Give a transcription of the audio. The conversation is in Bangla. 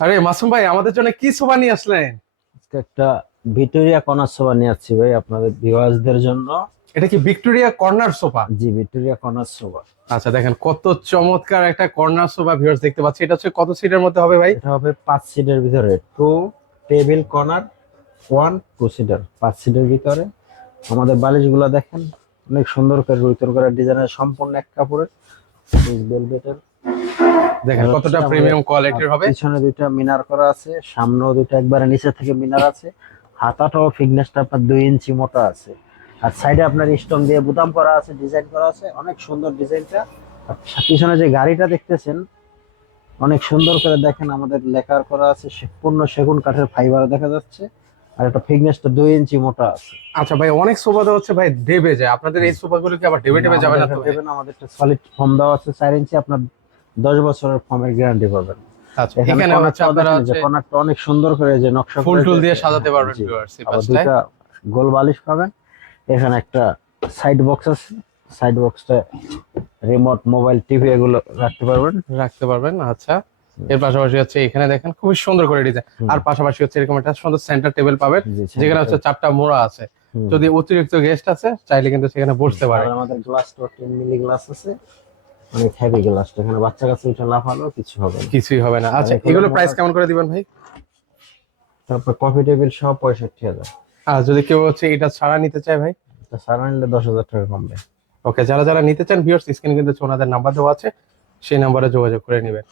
আরে মাসুম ভাই আমাদের জন্য কি সোফা নিয়ে আসলেন? আজকে একটা ভিক্টোরিয়া কর্নার সোফা নিয়ে আসছি ভাই আপনাদের ভিউয়ার্সদের জন্য। এটা কি ভিক্টোরিয়া কর্নার সোফা জি ভিক্টোরিয়া কর্নার সোফা আচ্ছা দেখেন কত চমৎকার একটা কর্নার সোফা ভিউয়ার্স দেখতে পাচ্ছি। এটা হচ্ছে কত সিটের মধ্যে হবে ভাই? এটা হবে পাঁচ সিটের ভিতরে। Two table corner one two seater পাঁচ সিটের ভিতরে। আমাদের বালিশগুলো দেখেন অনেক সুন্দর করে রুইতর করে ডিজাইনের সম্পূর্ণ এক কাপড়ের। ভেলভেটের দেখেন কতটা প্রিমিয়াম কোয়ালিটির হবে। পিছনে দুইটা মিনার করা আছে সামনেও দুইটা একবারে নিচে থেকে মিনার আছে। হাতাটাও ফিটনেসটা আপনার দুই ইঞ্চি মোটা আছে। আর সাইডে আপনার স্টোন দিয়ে বুতাম করা আছে ডিজাইন করা আছে। অনেক সুন্দর ডিজাইনটা আর পিছনে যে গাড়িটা দেখতেছেন অনেক সুন্দর করে দেখেন আমাদের লেকার করা আছে পূর্ণ সেগুন কাঠের ফাইবার দেখা যাচ্ছে। আর একটা ফিটনেসটা দুই ইঞ্চি মোটা আছে। আচ্ছা ভাই অনেক সোফা তো হচ্ছে ভাই দেবে যায় আপনাদের এই সোফা গুলো কি আবার ডেবে ডেবে যাবে না তো? দেবেন আমাদের একটা সলিড ফর্ম দেওয়া আছে চার ইঞ্চি আপনার দশ বছরের ফর্মের গ্যারান্টি পাবেন। আচ্ছা এখানে অনেক সুন্দর করে যে নকশা ফুল টুল দিয়ে সাজাতে পারবেন দুইটা গোল বালিশ পাবেন। এখানে একটা সাইড বক্স আছে। সাইড বক্সটা রিমোট মোবাইল টিভি এগুলো রাখতে পারবেন। রাখতে পারবেন আচ্ছা। এর পাশাপাশি হচ্ছে এখানে দেখেন খুবই সুন্দর করে ডিজাইন আর পাশাপাশি হচ্ছে এরকম একটা সুন্দর সেন্টার টেবিল পাবেন যেখানে হচ্ছে চারটা মোড়া আছে। যদি অতিরিক্ত গেস্ট আছে চাইলে কিন্তু সেখানে বসতে পারে। আমাদের গ্লাসটা টেন মিলি গ্লাস আছে। অনেক হেভি গ্লাসটা এখানে বাচ্চা কাছে উঠে লাফালো কিছু হবে না। কিছুই হবে না। আচ্ছা এগুলো প্রাইস কেমন করে দিবেন ভাই? তারপর কফি টেবিল সব পঁয়ষট্টি হাজার। আর যদি কেউ হচ্ছে এটা ছাড়া নিতে চায় ভাই? সারা নিলে দশ হাজার টাকা কমবে। ওকে যারা যারা নিতে চান ভিউয়ার্স স্ক্রিনে কিন্তু ওনাদের নাম্বার দেওয়া আছে। সেই নাম্বারে যোগাযোগ করে নেবেন।